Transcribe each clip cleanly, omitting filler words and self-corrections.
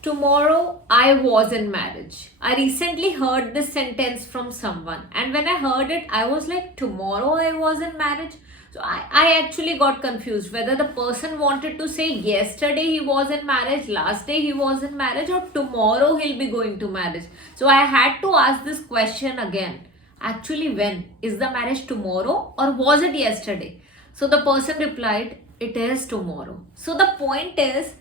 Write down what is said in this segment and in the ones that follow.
Tomorrow I was in marriage. I recently heard this sentence from someone, and when I heard it, I was like, tomorrow I was in marriage. So I actually got confused whether the person wanted to say yesterday he was in marriage, last day he was in marriage, or tomorrow he'll be going to marriage. So I had to ask this question again. Actually, when? Is the marriage tomorrow or was it yesterday? So the person replied, it is tomorrow. So the point is,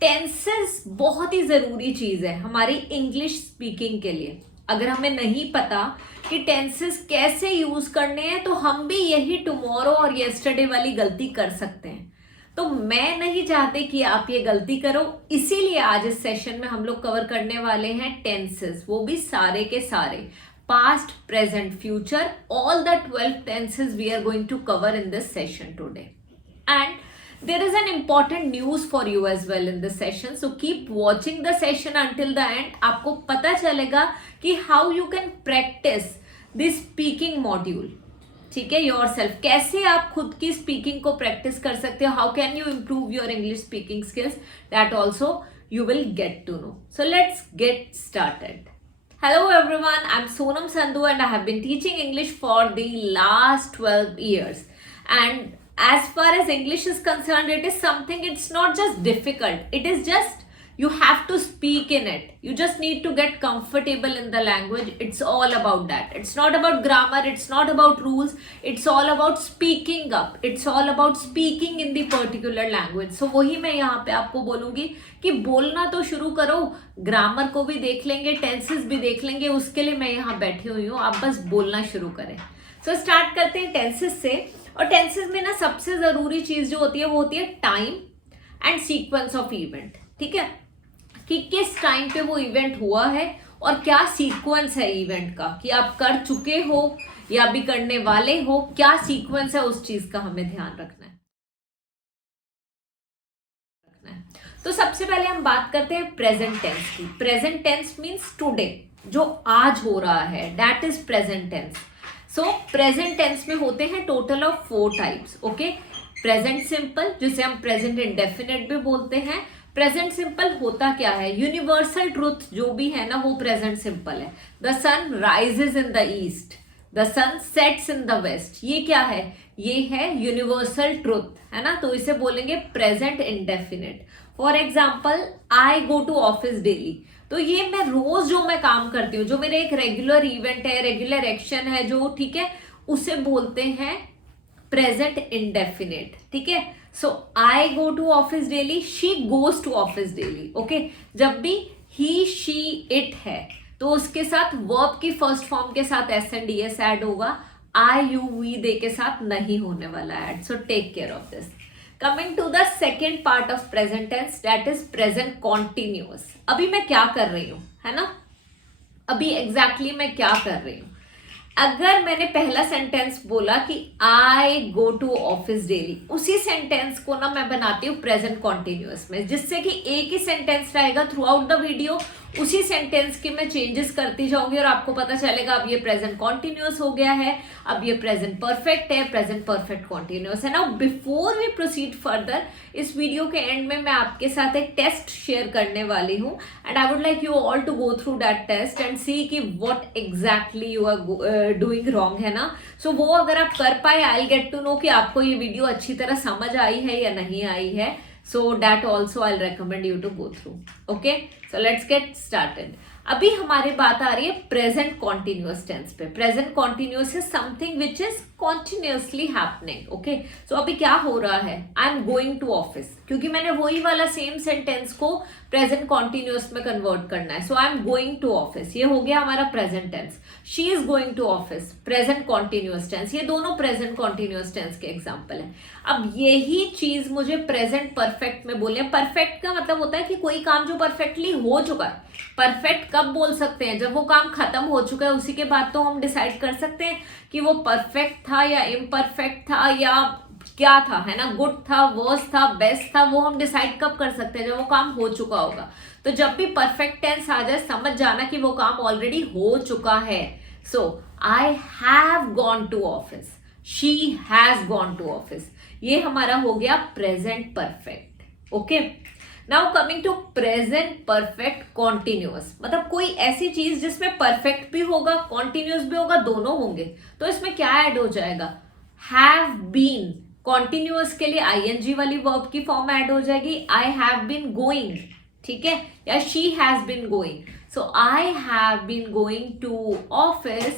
tenses बहुत ही ज़रूरी चीज़ है हमारी English speaking के लिए. अगर हमें नहीं पता कि टेंसेस कैसे यूज करने हैं तो हम भी यही टुमारो और येस्टरडे वाली गलती कर सकते हैं. तो मैं नहीं चाहती कि आप ये गलती करो, इसीलिए आज इस सेशन में हम लोग कवर करने वाले हैं टेंसेस, वो भी सारे के सारे, past, present, future, all the 12 tenses we are going to cover in this session today. And there is an important news for you as well in this session, so keep watching the session until the end. आपको पता चलेगा कि how you can practice this speaking module. ठीक है, yourself, कैसे आप खुद की speaking को practice कर सकते हो, how can you improve your English speaking skills, that also you will get to know. So let's get started. Hello everyone, I'm Sonam Sandhu and I have been teaching English for the last 12 years. And as far as English is concerned, it is something, it's not just difficult, it is just you have to speak in it. You just need to get comfortable in the language. It's all about that. It's not about grammar, it's not about rules, it's all about speaking up. It's all about speaking in the particular language. So वही मैं यहाँ पे आपको बोलूँगी कि बोलना तो शुरू करो, ग्रामर को भी देख लेंगे, टेंसेस भी देख लेंगे, उसके लिए मैं यहाँ बैठी हुई हूँ, आप बस बोलना शुरू करें. सो स्टार्ट करते हैं टेंसेस से. और टेंसेस में ना सबसे जरूरी चीज जो होती है वो होती है time and sequence of event. ठीक है, कि किस टाइम पे वो इवेंट हुआ है और क्या सीक्वेंस है इवेंट का, कि आप कर चुके हो या भी करने वाले हो, क्या सीक्वेंस है उस चीज का हमें ध्यान रखना है. तो सबसे पहले हम बात करते हैं प्रेजेंट टेंस की. प्रेजेंट टेंस मीन्स टुडे, जो आज हो रहा है, that is present tense. So present tense में होते हैं total of 4 types. Okay, present simple, जिसे हम प्रेजेंट इंडेफिनिट भी बोलते हैं. प्रेजेंट सिंपल होता क्या है, यूनिवर्सल ट्रूथ जो भी है ना वो प्रेजेंट सिंपल है. The sun rises in the east, the sun sets in the west, ये क्या है, ये है यूनिवर्सल ट्रूथ, है ना. तो इसे बोलेंगे present indefinite. For example, I go to office daily, तो ये मैं रोज जो मैं काम करती हूँ, जो मेरे एक रेगुलर इवेंट है, रेगुलर एक्शन है जो, ठीक है, उसे बोलते हैं प्रेजेंट इंडेफिनिट. ठीक है, so I go to office daily, she goes to office daily. Okay, जब भी ही, शी, इट है तो उसके साथ वर्ब की फर्स्ट फॉर्म के साथ S and D S add होगा, आई, यू, वी दे के साथ नहीं होने वाला add. So take care of this. Coming to the second part of present tense, that is present continuous. अभी मैं क्या कर रही हूँ, है ना, अभी एग्जैक्टली मैं क्या कर रही हूँ. अगर मैंने पहला सेंटेंस बोला कि आई गो टू ऑफिस डेली, उसी सेंटेंस को ना मैं बनाती हूँ प्रेजेंट कॉन्टिन्यूअस में, जिससे कि एक ही सेंटेंस रहेगा थ्रू आउट द वीडियो, उसी सेंटेंस के मैं चेंजेस करती जाऊंगी और आपको पता चलेगा अब ये प्रेजेंट कॉन्टिन्यूअस हो गया है, अब ये प्रेजेंट परफेक्ट है, प्रेजेंट परफेक्ट कॉन्टिन्यूअस है ना. बिफोर वी प्रोसीड फर्दर, इस वीडियो के एंड में मैं आपके साथ एक टेस्ट शेयर करने वाली हूँ and I would like you all to go through that test and see कि what exactly you are doing wrong, है ना. सो वो अगर आप कर पाए, I will get to know कि आपको ये वीडियो अच्छी तरह समझ आई है या नहीं आई है. So that also I'll recommend you to go through. Okay, so let's get started. अभी हमारी बात आ रही है प्रेजेंट कॉन्टिन्यूअस टेंस पे. Present continuous is something which is continuously happening. Okay, so अभी क्या हो रहा है, I am going to office, क्योंकि मैंने वही वाला सेम सेंटेंस को प्रेजेंट कॉन्टिन्यूअस में कन्वर्ट करना है. So I am going to office, ये हो गया हमारा present tense. She is going to office, present continuous tense. ये दोनों प्रेजेंट कॉन्टिन्यूअस टेंस के एग्जाम्पल है. अब यही चीज मुझे प्रेजेंट परफेक्ट में बोले. परफेक्ट का मतलब होता है कि कोई काम जो परफेक्टली हो चुका है. परफेक्ट कब बोल सकते हैं, जब वो काम खत्म हो चुका है, उसी के बाद तो हम डिसाइड कर सकते हैं कि वो परफेक्ट था या इम्परफेक्ट था या क्या था, है ना, गुड था, वर्स्ट था, बेस्ट था, वो हम डिसाइड कब कर सकते हैं, जब वो काम हो चुका होगा. तो जब भी परफेक्ट टेंस आ जाए, समझ जाना कि वो काम ऑलरेडी हो चुका है. So I have gone to office, she has gone to office, ये हमारा हो गया present perfect. Okay, now coming to present perfect continuous, मतलब कोई ऐसी चीज जिसमें परफेक्ट भी होगा कॉन्टिन्यूअस भी होगा, दोनों होंगे, तो इसमें क्या ऐड हो जाएगा, हैव बीन। कॉन्टिन्यूअस के लिए आईएनजी वाली वर्ब की फॉर्म ऐड हो जाएगी, आई हैव बीन गोइंग, ठीक है, या she has been going. So I have been going to office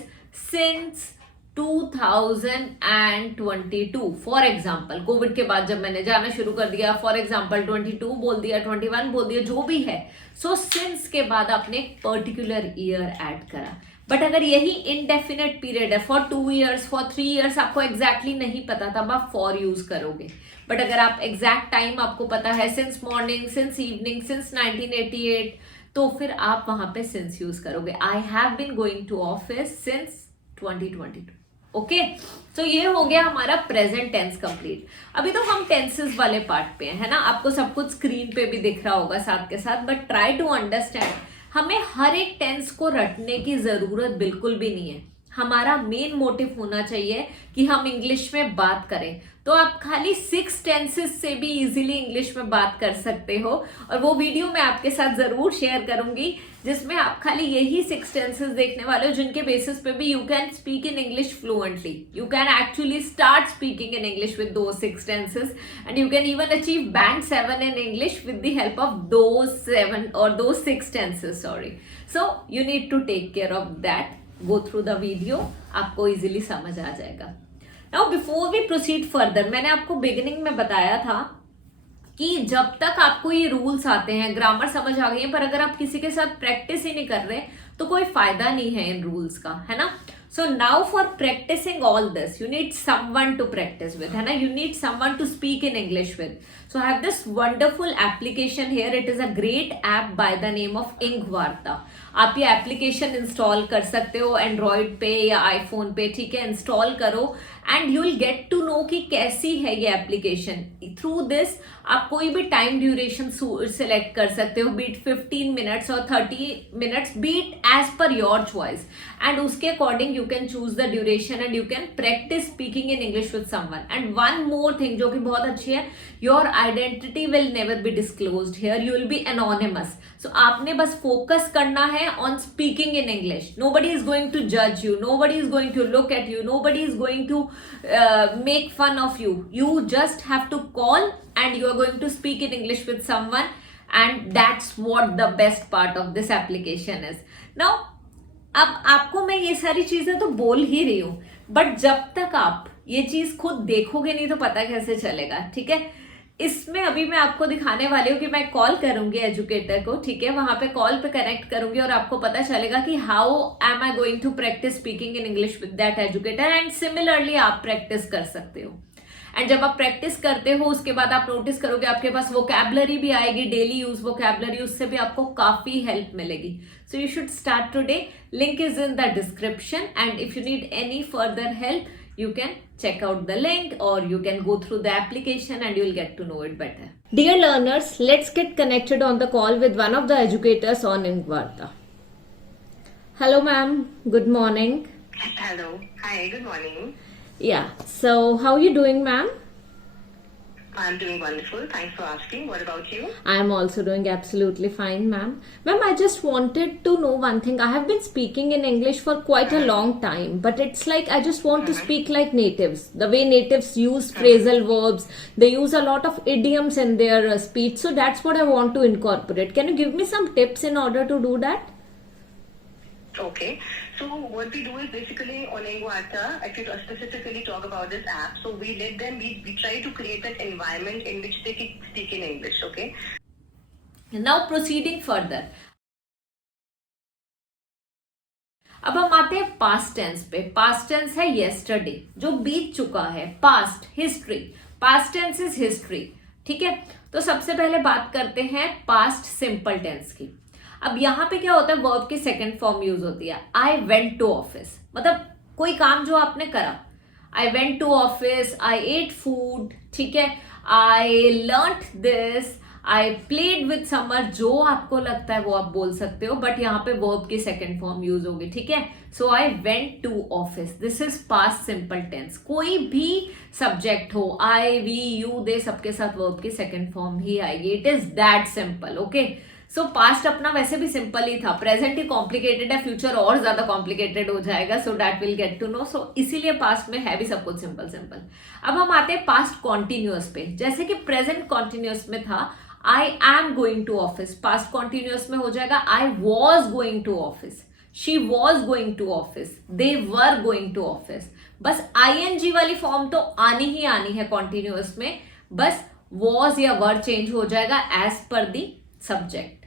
since 2022 for example. Covid के बाद जब मैंने जाना शुरू कर दिया, फॉर एग्जाम्पल 22 बोल दिया, 21 बोल दिया, जो भी है। सो सिंस के बाद आपने एक पर्टिकुलर ईयर ऐड करा। बट अगर यही इनडेफिनेट पीरियड है, फॉर 2 years, फॉर 3 years, आपको एग्जैक्टली नहीं पता, तब आप फॉर यूज करोगे। बट अगर आप एग्जैक्ट टाइम आपको पता है, since morning, since evening, since 1988, तो फिर आप वहां पे सिंस यूज करोगे। I have been going to office since 2022। Okay, तो ये हो गया हमारा प्रेजेंट टेंस कंप्लीट। अभी तो हम टेंसेस वाले पार्ट पे है ना, आपको सब कुछ स्क्रीन पे भी दिख रहा होगा साथ के साथ, बट ट्राई टू अंडरस्टैंड, हमें हर एक टेंस को रटने की जरूरत बिल्कुल भी नहीं है। हमारा मेन मोटिव होना चाहिए कि हम इंग्लिश में बात करें। तो आप खाली 6 टेंसेस से भी इजीली इंग्लिश में बात कर सकते हो, और वो वीडियो मैं आपके साथ जरूर शेयर करूंगी, जिसमें आप खाली यही 6 टेंसेस देखने वाले हो, जिनके बेसिस पे भी you can speak in English fluently. You can actually start speaking in English with those 6 tenses, and you can even achieve band 7 in English with the help of those 7 और those 6 tenses, sorry. So you need to take care of that, go through the video, आपको easily समझ आ जाएगा। Now before we proceed further, मैंने आपको beginning में बताया था कि जब तक आपको ये रूल्स आते हैं, ग्रामर समझ आ गई है, पर अगर आप किसी के साथ प्रैक्टिस ही नहीं कर रहे तो कोई फायदा नहीं है इन रूल्स का, है ना। So now for practicing all this you need someone to practice with, है ना, you need someone to speak in English with. So I have this wonderful application here, it is a great app by the name of Inkvarta. आप ये application install कर सकते हो Android पे या iPhone पे, ठीक है, इंस्टॉल करो and you will get to know कि कैसी है ये एप्लीकेशन। थ्रू दिस आप कोई भी टाइम ड्यूरेशन सिलेक्ट कर सकते हो, बीट 15 मिनट्स और 30 minutes, be it as per your choice, and उसके according you can choose the duration and you can practice speaking in English with someone. And one more thing जो कि बहुत अच्छी है, your identity will never be disclosed here, you will be anonymous. So आपने बस focus करना है on speaking in English. Nobody is going to जज you, nobody is going to look at you, nobody is going to make fun of you. You just have to call and you are going to speak in English with someone, and that's what the best part of this application is. Now, अब आपको मैं ये सारी चीजें तो बोल ही रही हूं, बट जब तक आप ये चीज खुद देखोगे नहीं तो पता कैसे चलेगा, ठीक है। इसमें अभी मैं आपको दिखाने वाली हूँ कि मैं कॉल करूंगी एजुकेटर को, ठीक है, वहां पे कॉल पे कनेक्ट करूंगी और आपको पता चलेगा कि how am I going to practice speaking in English with that educator, and similarly आप प्रैक्टिस कर सकते हो। एंड जब आप प्रैक्टिस करते हो उसके बाद आप नोटिस करोगे आपके पास वोकैबुलरी भी आएगी, डेली यूज वोकैबुलरी, उससे भी आपको काफी हेल्प मिलेगी। So you should start today, link is in the description, and if you need any further help you can check out the link or you can go through the application and you'll get to know it better. Dear learners, let's get connected on the call with one of the educators on Ingvarta. Hello ma'am, good morning. Hello, hi, good morning. Yeah, so how are you doing ma'am? I'm doing wonderful, thanks for asking. What about you? I'm also doing absolutely fine ma'am. Ma'am, I just wanted to know one thing. I have been speaking in English for quite a long time, but it's like I just want to speak like natives. The way natives use phrasal verbs, they use a lot of idioms in their speech. So that's what I want to incorporate. Can you give me some tips in order to do that? Okay, so what we do is basically on Ingvarta, if you specifically talk about this app, so we let them, we try to create an environment in which they can speak in English, okay? Now proceeding further. अब हम आते हैं past tense पे। Past tense है yesterday, जो बीत चुका है, past history, past tense is history, ठीक है। तो सबसे पहले बात करते हैं पास्ट सिंपल टेंस की। अब यहाँ पे क्या होता है, वर्ब की सेकंड फॉर्म यूज होती है। आई वेंट टू ऑफिस, मतलब कोई काम जो आपने करा, I went to office, I ate food, ठीक है, I learn this, I played with summer, जो आपको लगता है वो आप बोल सकते हो, बट यहाँ पे वर्ब की सेकेंड फॉर्म यूज होगी, ठीक है। So I went to office, this is past simple tense. कोई भी सब्जेक्ट हो, आई, वी, यू, दे, सबके साथ वर्ब की सेकेंड फॉर्म ही आएगी। It is that simple, okay. So past अपना वैसे भी सिंपल ही था, प्रेजेंट ही कॉम्प्लिकेटेड है, फ्यूचर और ज्यादा कॉम्प्लिकेटेड हो जाएगा, so that will get to know. So इसीलिए पास्ट में है भी सब कुछ सिंपल सिंपल। अब हम आते हैं पास्ट कॉन्टिन्यूअस पे। जैसे कि प्रेजेंट कॉन्टिन्यूअस में था I am going to office, past continuous में हो जाएगा I was going to office, she was going to office, they were going to office. बस आईएनजी वाली फॉर्म तो आनी ही आनी है कॉन्टिन्यूअस में, बस वॉज या वर चेंज हो जाएगा as per the subject.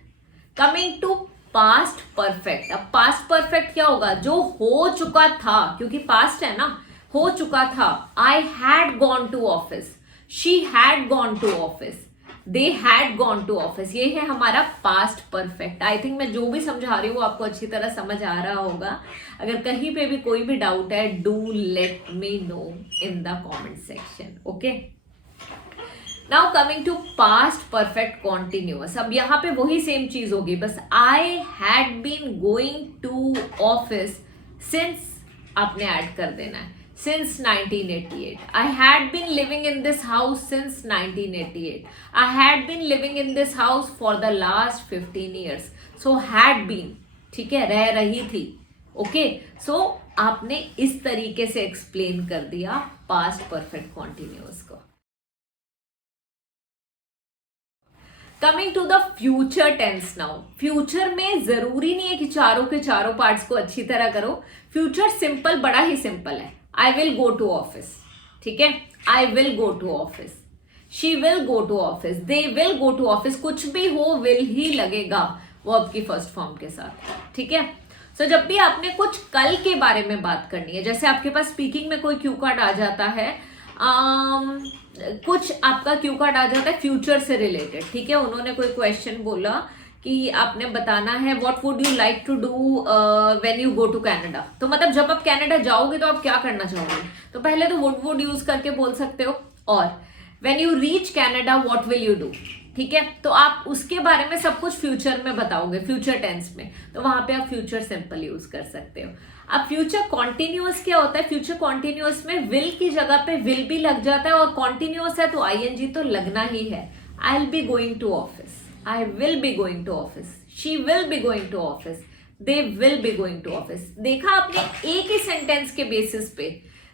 Coming to past perfect. अब पास्ट परफेक्ट क्या होगा, जो हो चुका था, क्योंकि पास्ट है ना, हो चुका था। I had gone to office, she had gone to office, they had gone to office, ये है हमारा पास्ट परफेक्ट। आई थिंक मैं जो भी समझा रही हूँ आपको अच्छी तरह समझ आ रहा होगा। अगर कहीं पे भी कोई भी डाउट है, do let me know in the comment section, okay. Now coming to past perfect continuous. अब यहाँ पे वही सेम चीज होगी, बस I had been going to office since, आपने ऐड कर देना है, since 1988. I had been living in this house since 1988. I had been living in this house for the last 15 years. So had been, ठीक है, रह रही थी, okay. सो आपने इस तरीके से एक्सप्लेन कर दिया पास्ट परफेक्ट कॉन्टिन्यूअस को। Coming to the future tense now. Future में जरूरी नहीं है कि चारों के चारों पार्ट्स को अच्छी तरह करो। फ्यूचर सिंपल, बड़ा ही सिंपल है। I will go to office, ठीक है, I will go to office, she will go to office, they will go to office, कुछ भी हो विल ही लगेगा वर्ब की फर्स्ट फॉर्म के साथ, ठीक है। सो जब भी आपने कुछ कल के बारे में बात करनी है, जैसे आपके पास स्पीकिंग में कोई क्यू कार्ड आ जाता है, कुछ आपका क्यू कार्ड आ जाता है फ्यूचर से रिलेटेड, ठीक है। उन्होंने कोई क्वेश्चन बोला कि आपने बताना है what would you like to do when you go to Canada. तो मतलब जब आप कनाडा जाओगे तो आप क्या करना चाहोगे, तो पहले तो वुड यूज करके बोल सकते हो, और when you reach Canada what will you do, ठीक है। तो आप उसके बारे में सब कुछ फ्यूचर में बताओगे, फ्यूचर टेंस में, तो वहां पे आप फ्यूचर सिंपल यूज कर सकते हो। अब फ्यूचर कॉन्टिन्यूअस क्या होता है, फ्यूचर कॉन्टिन्यूअस में विल की जगह पे विल भी लग जाता है, और कॉन्टिन्यूअस है तो आईएनजी तो लगना ही है। I will be going to office, I will be going to office, she will be going to office, they will be going to office। देखा आपने, एक ही सेंटेंस के बेसिस पे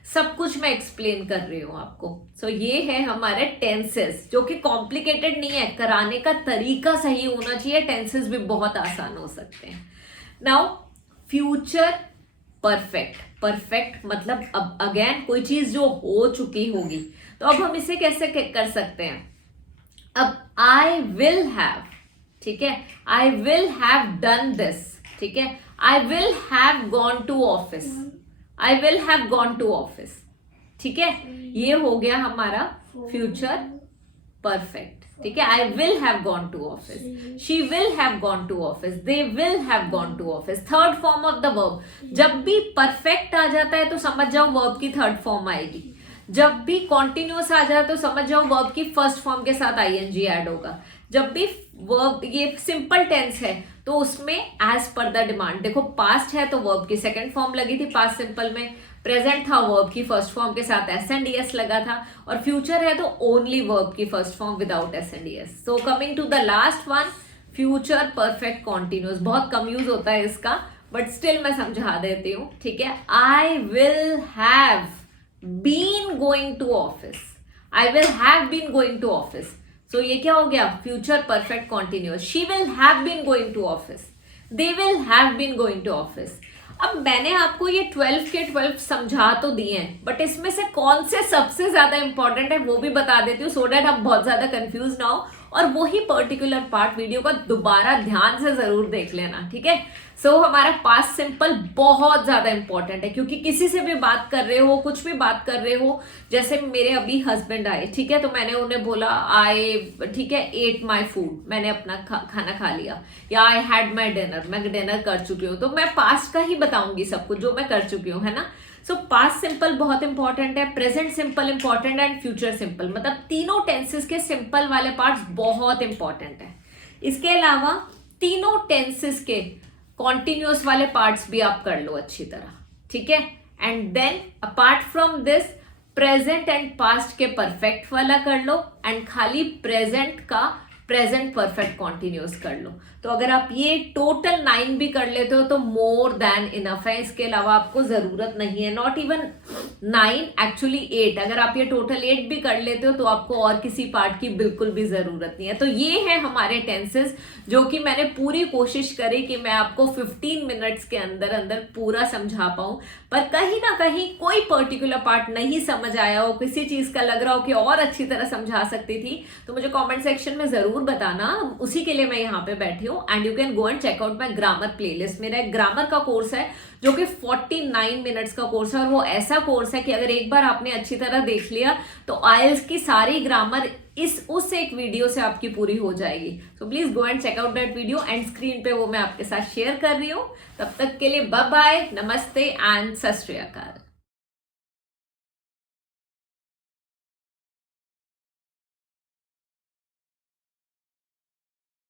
सब कुछ मैं एक्सप्लेन कर रही हूं आपको। सो ये है हमारे टेंसेस, जो कि कॉम्प्लिकेटेड नहीं है, कराने का तरीका सही होना चाहिए, टेंसेस भी बहुत आसान हो सकते हैं। नाउ फ्यूचर परफेक्ट, परफेक्ट मतलब अब अगेन कोई चीज जो हो चुकी होगी, तो अब हम इसे कैसे कर सकते हैं। अब आई विल हैव, ठीक है, I will have done this, ठीक है, I will have gone to office, I will have gone to office, ठीक है। ये हो गया हमारा फ्यूचर परफेक्ट, ठीक है। I will have gone to office, she will have gone to office, they will have gone to office. Third form of the verb, जब भी परफेक्ट आ जाता है तो समझ जाओ वर्ब की थर्ड फॉर्म आएगी। जब भी कॉन्टिन्यूअस आ जाए तो समझ जाओ वर्ब की फर्स्ट फॉर्म के साथ आईएनजी ऐड होगा। जब भी वर्ब ये सिंपल टेंस है तो उसमें एज पर द डिमांड, देखो पास्ट है तो वर्ब की सेकंड फॉर्म लगी थी पास्ट सिंपल में, प्रेजेंट था वर्ब की फर्स्ट फॉर्म के साथ एस एंड डी लगा था, और फ्यूचर है तो ओनली वर्ब की first form without S and D. So coming to the last one, future perfect continuous, बहुत कम यूज होता है इसका, बट स्टिल मैं समझा देती हूँ, ठीक है। I will have been going to office, I will have been going to office, so ये क्या हो गया, future perfect continuous. she will have been going to office, they will have been going to office। अब मैंने आपको ये 12 के 12 समझा तो दिए हैं, बट इसमें से कौन से सबसे ज्यादा इंपॉर्टेंट है वो भी बता देती हूँ, सो डैट आप बहुत ज्यादा कंफ्यूज ना हो, और वही पर्टिकुलर पार्ट वीडियो का दोबारा ध्यान से जरूर देख लेना, ठीक है। सो हमारा पास्ट सिंपल बहुत ज्यादा इंपॉर्टेंट है, क्योंकि किसी से भी बात कर रहे हो, कुछ भी बात कर रहे हो, जैसे मेरे अभी हस्बैंड आए, ठीक है, तो मैंने उन्हें बोला आई, ठीक है, एट माई फूड, मैंने अपना खाना खा लिया, या आई हैड माई डिनर, मैं डिनर कर चुकी हूँ, तो मैं पास्ट का ही बताऊंगी सब कुछ जो मैं कर चुकी हूँ, है ना। सो पास्ट सिंपल बहुत इंपॉर्टेंट है, प्रेजेंट सिंपल इंपॉर्टेंट है, एंड फ्यूचर सिंपल, मतलब तीनों टेंसेस के सिंपल वाले पार्ट्स बहुत इंपॉर्टेंट है। इसके अलावा तीनों टेंसेस के कॉन्टिन्यूअस वाले पार्ट्स भी आप कर लो अच्छी तरह, ठीक है। And then apart from this present and past के परफेक्ट वाला कर लो, एंड खाली प्रेजेंट का प्रेजेंट परफेक्ट कॉन्टिन्यूअस कर लो। तो अगर आप ये टोटल 9 भी कर लेते हो तो मोर देन इनफ है, इसके अलावा आपको जरूरत नहीं है। नॉट इवन 9, एक्चुअली 8, अगर आप ये टोटल 8 भी कर लेते हो तो आपको और किसी पार्ट की बिल्कुल भी जरूरत नहीं है। तो ये है हमारे टेंसेस, जो कि मैंने पूरी कोशिश करी कि मैं आपको 15 मिनट्स के अंदर अंदर पूरा समझा पाऊं, पर कहीं ना कहीं कोई पर्टिकुलर पार्ट नहीं समझ आया हो, किसी चीज का लग रहा हो कि और अच्छी तरह समझा सकती थी, तो मुझे कमेंट सेक्शन में जरूर बताना, उसी के लिए मैं यहाँ पे बैठी हूँ। And you can go and check out my grammar playlist. मेरा एक ग्रामर का कोर्स है जो कि 49 मिनट्स का कोर्स है, और वो ऐसा कोर्स है कि अगर एक बार आपने अच्छी तरह देख लिया तो आइल्स की सारी ग्रामर उस एक वीडियो से आपकी पूरी हो जाएगी। So please go and check out that video, and screen पे वो मैं आपके साथ शेयर कर रही हूँ। तब तक के लिए बाय बाय, नमस्ते एंड सत श्री अकाल।